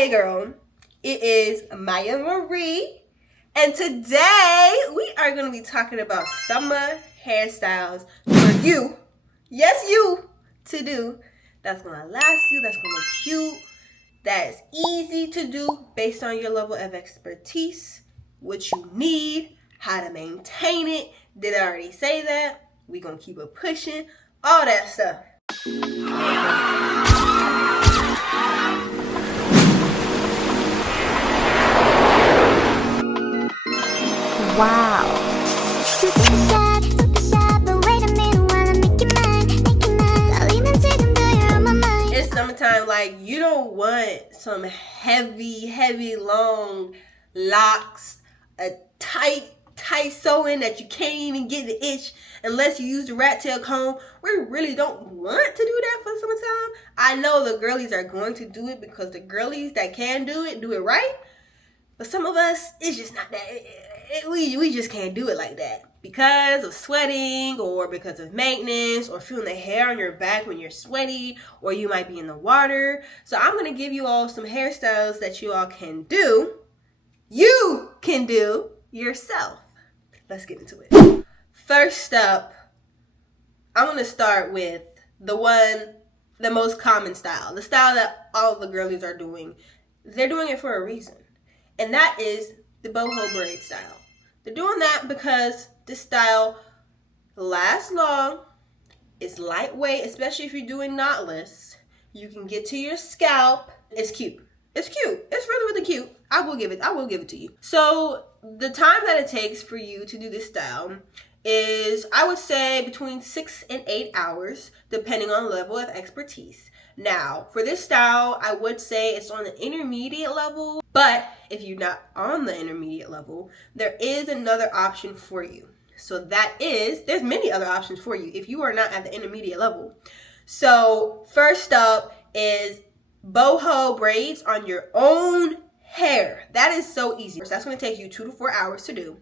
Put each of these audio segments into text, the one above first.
Hey girl, it is Maya Marie, and today we are going to be talking about summer hairstyles for you, yes you, to do. That's going to last you, that's going to look cute, that's easy to do based on your level of expertise, what you need, how to maintain it. Did I already say that? We're going to keep it pushing, all that stuff. Wow. It's summertime, like you don't want some heavy, long locks, a tight sewing that you can't even get the itch unless you use the rat tail comb. We really don't want to do that for summertime. I know the girlies are going to do it because the girlies that can do it right. But some of us, it's just not that. We just can't do it like that because of sweating or because of maintenance or feeling the hair on your back when you're sweaty or you might be in the water. So I'm going to give you all some hairstyles that you all can do. You can do yourself. Let's get into it. First up, I'm going to start with the most common style. The style that all the girlies are doing. They're doing it for a reason. And that is the boho braid style. They're doing that because this style lasts long, it's lightweight, especially if you're doing knotless. You can get to your scalp. It's cute. It's cute. It's really cute. I will give it to you. So the time that it takes for you to do this style is, I would say, between 6 and 8 hours, depending on the level of expertise. Now, for this style, I would say it's on the intermediate level, but if you're not on the intermediate level, there is another option for you. So there's many other options for you if you are not at the intermediate level. So first up is boho braids on your own hair. That is so easy. So that's going to take you 2 to 4 hours to do.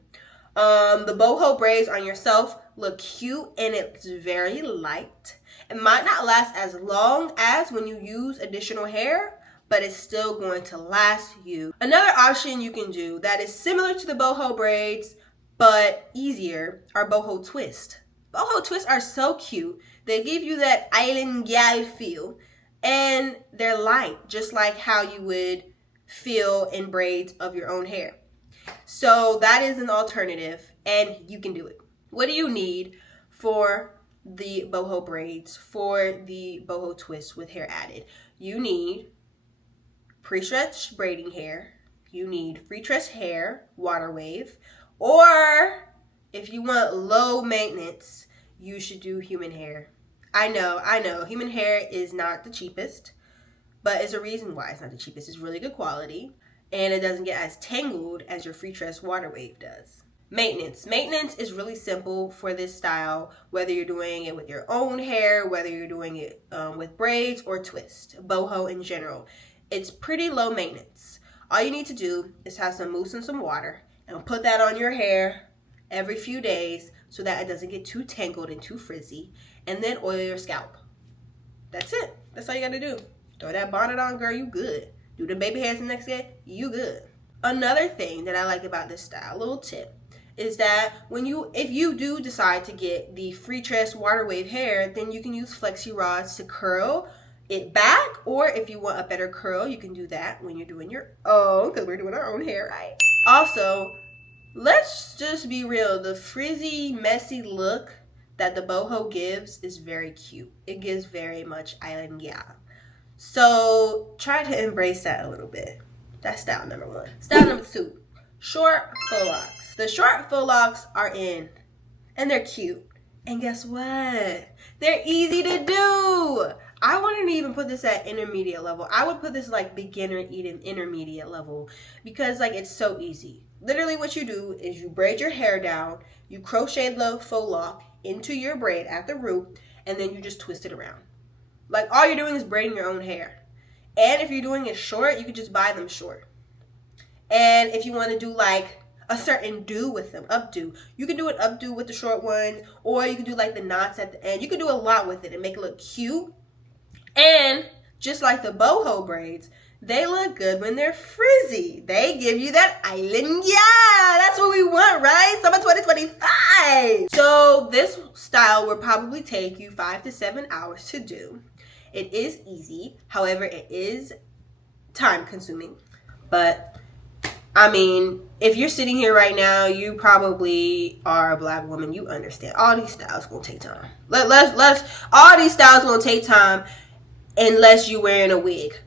The boho braids on yourself look cute and it's very light. It might not last as long as when you use additional hair, but it's still going to last you. Another option you can do that is similar to the boho braids, but easier, are boho twist. Boho twists are so cute. They give you that island gal feel, and they're light, just like how you would feel in braids of your own hair. So that is an alternative, and you can do it. What do you need for the boho braids, for the boho twist with hair added? You need pre-stretched braiding hair, you need free tress hair, water wave, or if you want low maintenance, you should do human hair. I know, human hair is not the cheapest, but there's a reason why it's not the cheapest. It's really good quality, and it doesn't get as tangled as your free tress water wave does. Maintenance is really simple for this style, whether you're doing it with your own hair, whether you're doing it with braids or twist, boho in general. It's pretty low maintenance. All you need to do is have some mousse and some water and put that on your hair every few days so that it doesn't get too tangled and too frizzy, and then oil your scalp. That's it. That's all you gotta do. Throw that bonnet on, girl, you good. Do the baby hairs the next day, you good. Another thing that I like about this style, a little tip, is that if you do decide to get the free tress water wave hair, then you can use flexi rods to curl it back, or if you want a better curl, you can do that when you're doing your own, because we're doing our own hair, right? Also, let's just be real, the frizzy, messy look that the boho gives is very cute. It gives very much island gal. So try to embrace that a little bit. That's style number 1. Style number 2, short faux locks. The short faux locks are in, and they're cute. And guess what? They're easy to do. I wouldn't even put this at intermediate level. I would put this like beginner intermediate level, because like it's so easy. Literally what you do is you braid your hair down, you crochet the faux lock into your braid at the root, and then you just twist it around. Like all you're doing is braiding your own hair. And if you're doing it short, you could just buy them short. And if you want to do like a certain do with them, updo, you can do an updo with the short ones, or you can do like the knots at the end. You can do a lot with it and make it look cute. And just like the boho braids, They look good when they're frizzy. They give you that island, yeah, that's what we want, right? Summer 2025. So this style will probably take you 5 to 7 hours to do. It is easy, however, it is time consuming. But I mean, if you're sitting here right now, you probably are a black woman. You understand. All these styles gonna take time. All these styles gonna take time unless you're wearing a wig.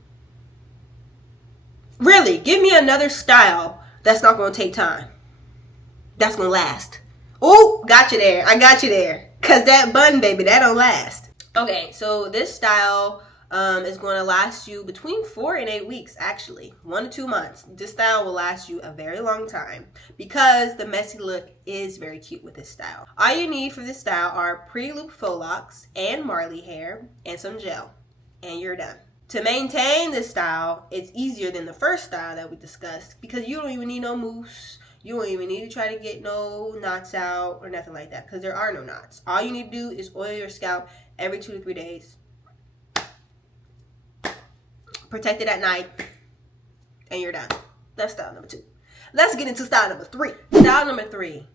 Really, give me another style that's not gonna take time. That's gonna last. Oh, got you there. I got you there. Cause that bun, baby, that don't last. Okay, so this style is going to last you between 4 and 8 weeks, actually. 1 to 2 months. This style will last you a very long time because the messy look is very cute with this style. All you need for this style are pre-looped faux locks and Marley hair and some gel, and you're done. To maintain this style, it's easier than the first style that we discussed because you don't even need no mousse. You don't even need to try to get no knots out or nothing like that because there are no knots. All you need to do is oil your scalp every 2 to 3 days. Protect it at night, and you're done. That's style number 2. Let's get into style number 3. Style number 3,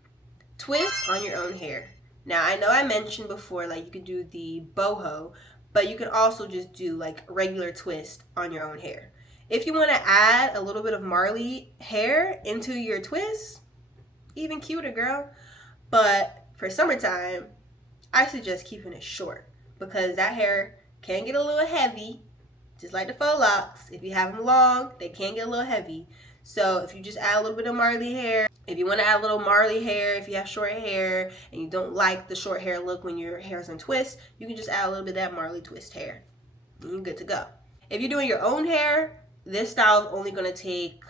twist on your own hair. Now, I know I mentioned before, like, you could do the boho, but you can also just do, like, regular twist on your own hair. If you want to add a little bit of Marley hair into your twist, even cuter, girl. But for summertime, I suggest keeping it short because that hair can get a little heavy. Just like the faux locks, if you have them long, they can get a little heavy. So if you just add a little bit of Marley hair, if you want to add a little Marley hair, if you have short hair and you don't like the short hair look when your hair's in twist, you can just add a little bit of that Marley twist hair. And you're good to go. If you're doing your own hair, this style is only going to take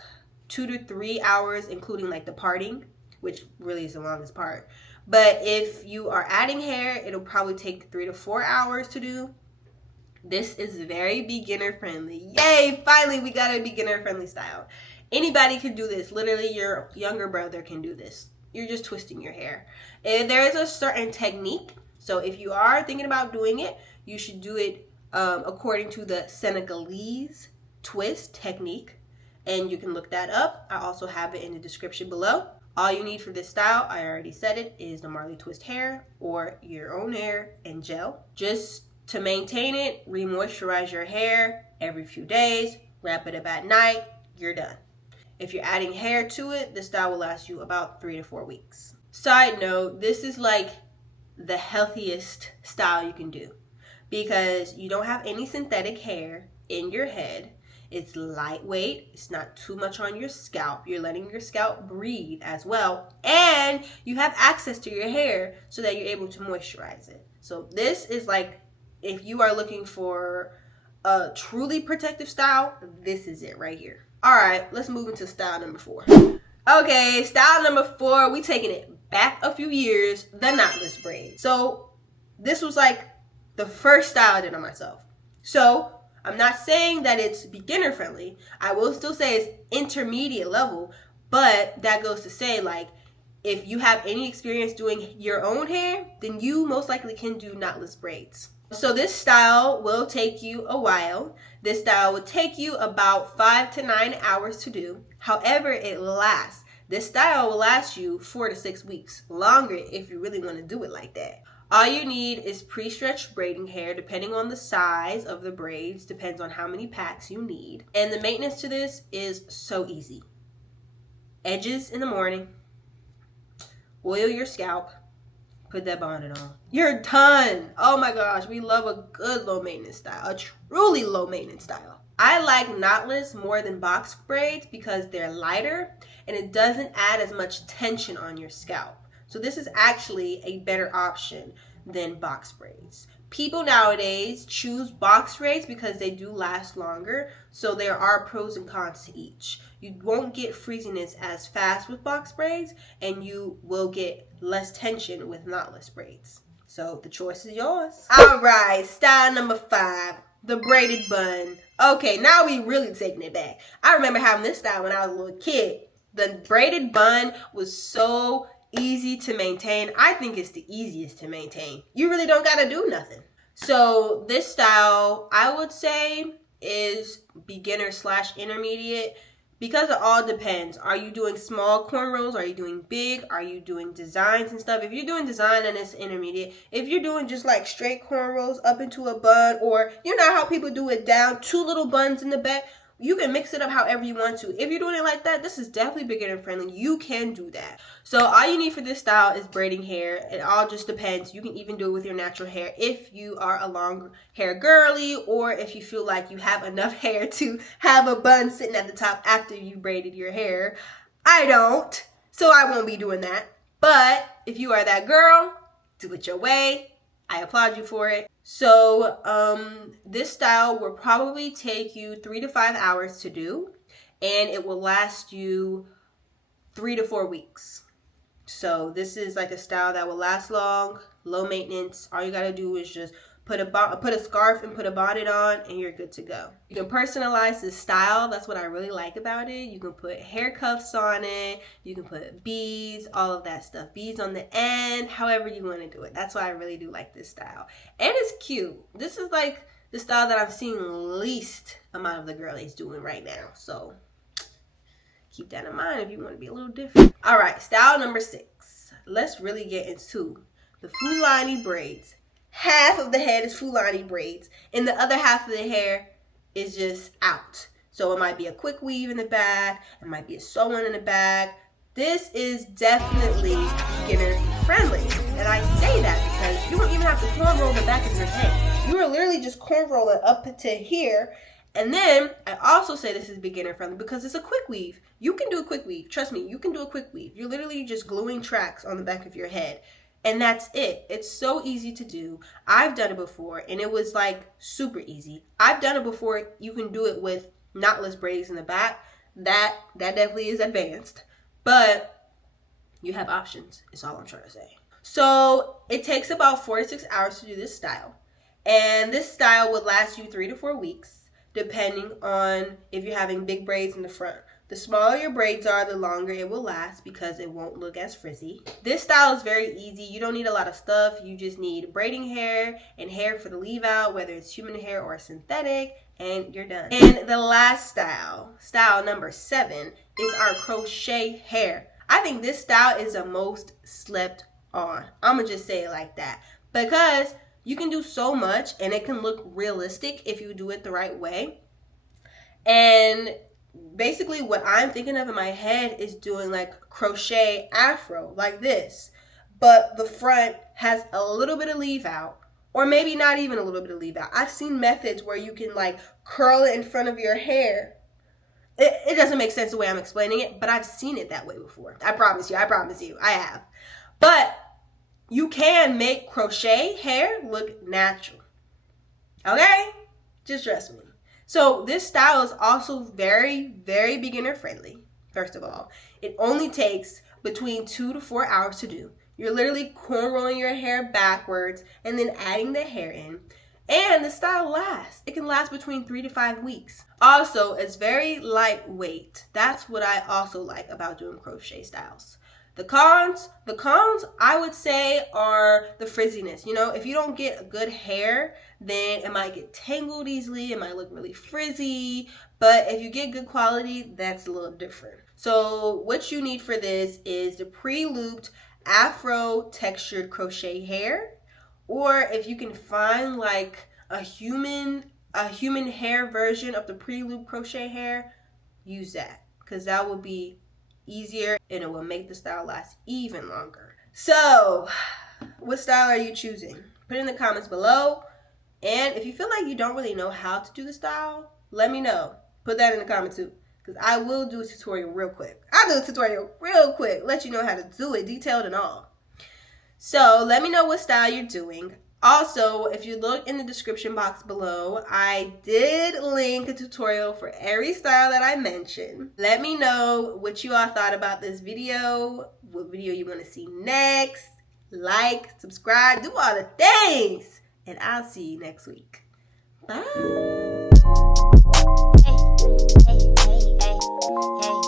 2 to 3 hours, including like the parting, which really is the longest part. But if you are adding hair, it'll probably take 3 to 4 hours to do. This is very beginner friendly. Yay, finally we got a beginner friendly style. Anybody can do this. Literally your younger brother can do this. You're just twisting your hair. And there is a certain technique. So if you are thinking about doing it, you should do it according to the Senegalese twist technique. And you can look that up. I also have it in the description below. All you need for this style, I already said it, is the Marley Twist hair or your own hair and gel. Just to maintain it, re-moisturize your hair every few days, wrap it up at night, you're done. If you're adding hair to it, this style will last you about 3 to 4 weeks. Side note, this is like the healthiest style you can do because you don't have any synthetic hair in your head. It's lightweight. It's not too much on your scalp. You're letting your scalp breathe as well. And you have access to your hair so that you're able to moisturize it. So this is like, if you are looking for a truly protective style, this is it right here. All right, let's move into style number 4. Okay, style number 4, we taking it back a few years, the knotless braid. So this was like the first style I did on myself. So I'm not saying that it's beginner friendly. I will still say it's intermediate level, but that goes to say, like, if you have any experience doing your own hair, then you most likely can do knotless braids. So this style will take you a while. This style will take you about 5 to 9 hours to do. However, it lasts. This style will last you 4 to 6 weeks, longer if you really want to do it like that. All you need is pre-stretched braiding hair, depending on the size of the braids, depends on how many packs you need. And the maintenance to this is so easy. Edges in the morning, oil your scalp, put that bonnet on. You're done. Oh my gosh, we love a good low maintenance style, a truly low maintenance style. I like knotless more than box braids because they're lighter and it doesn't add as much tension on your scalp. So this is actually a better option than box braids. People nowadays choose box braids because they do last longer, so there are pros and cons to each. You won't get frizziness as fast with box braids, and you will get less tension with knotless braids. So the choice is yours. All right, style number 5, the braided bun. Okay, now we really taking it back. I remember having this style when I was a little kid. The braided bun was so easy to maintain. I think it's the easiest to maintain. You really don't gotta do nothing. So this style, I would say is beginner / intermediate because it all depends. Are you doing small cornrows? Are you doing big? Are you doing designs and stuff? If you're doing design, then it's intermediate. If you're doing just like straight cornrows up into a bun, or you know how people do it down, 2 little buns in the back, you can mix it up however you want to. If you're doing it like that, this is definitely beginner friendly. You can do that. So all you need for this style is braiding hair. It all just depends. You can even do it with your natural hair if you are a long hair girly, or if you feel like you have enough hair to have a bun sitting at the top after you braided your hair. I don't, so I won't be doing that. But if you are that girl, do it your way. I applaud you for it. So this style will probably take you 3 to 5 hours to do, and it will last you 3 to 4 weeks. So this is like a style that will last long, low maintenance. All you gotta do is just put a scarf and put a bonnet on, and you're good to go. You can personalize this style. That's what I really like about it. You can put hair cuffs on it. You can put beads, all of that stuff. Beads on the end, however you want to do it. That's why I really do like this style. And it's cute. This is like the style that I'm seeing least amount of the girlies doing right now. So keep that in mind if you want to be a little different. All right, style number 6. Let's really get into the Fulani braids. Half of the head is Fulani braids, and the other half of the hair is just out. So it might be a quick weave in the back, it might be a sew-in in the back. This is definitely beginner friendly, and I say that because you don't even have to cornroll the back of your head. You are literally just cornrolling up to here. And then I also say this is beginner friendly because it's a quick weave. You can do a quick weave. Trust me, you can do a quick weave. You're literally just gluing tracks on the back of your head. And that's it. It's so easy to do. I've done it before, and it was like super easy. I've done it before. You can do it with knotless braids in the back. That definitely is advanced. But you have options, is all I'm trying to say. So it takes about 4 to 6 hours to do this style. And this style would last you 3 to 4 weeks, depending on if you're having big braids in the front. The smaller your braids are, the longer it will last because it won't look as frizzy. This style is very easy. You don't need a lot of stuff. You just need braiding hair and hair for the leave out, whether it's human hair or synthetic, and you're done. And the last style number 7, is our crochet hair. I think this style is the most slept on. I'm gonna just say it like that because you can do so much and it can look realistic if you do it the right way. And basically what I'm thinking of in my head is doing like crochet afro like this, but the front has a little bit of leave out, or maybe not even a little bit of leave out. I've seen methods where you can like curl it in front of your hair. It doesn't make sense the way I'm explaining it, but I've seen it that way before. I promise you, I have. But you can make crochet hair look natural. Okay? Just trust me. So this style is also very, very beginner friendly. First of all, it only takes between 2 to 4 hours to do. You're literally cornrolling your hair backwards and then adding the hair in. And the style lasts. It can last between 3 to 5 weeks. Also, it's very lightweight. That's what I also like about doing crochet styles. The cons I would say are the frizziness. You know, if you don't get good hair, then it might get tangled easily. It might look really frizzy. But if you get good quality, that's a little different. So what you need for this is the pre-looped afro textured crochet hair. Or if you can find like a human hair version of the pre-loop crochet hair, use that. Because that will be easier and it will make the style last even longer. So, what style are you choosing? Put it in the comments below. And if you feel like you don't really know how to do the style, let me know. Put that in the comments too. Because I will do a tutorial real quick. I'll do a tutorial real quick. Let you know how to do it, detailed and all. So, let me know what style you're doing. Also, if you look in the description box below, I did link a tutorial for every style that I mentioned. Let me know what you all thought about this video, what video you want to see next. Like, subscribe, do all the things. And I'll see you next week. Bye. Hey, hey, hey, hey, hey.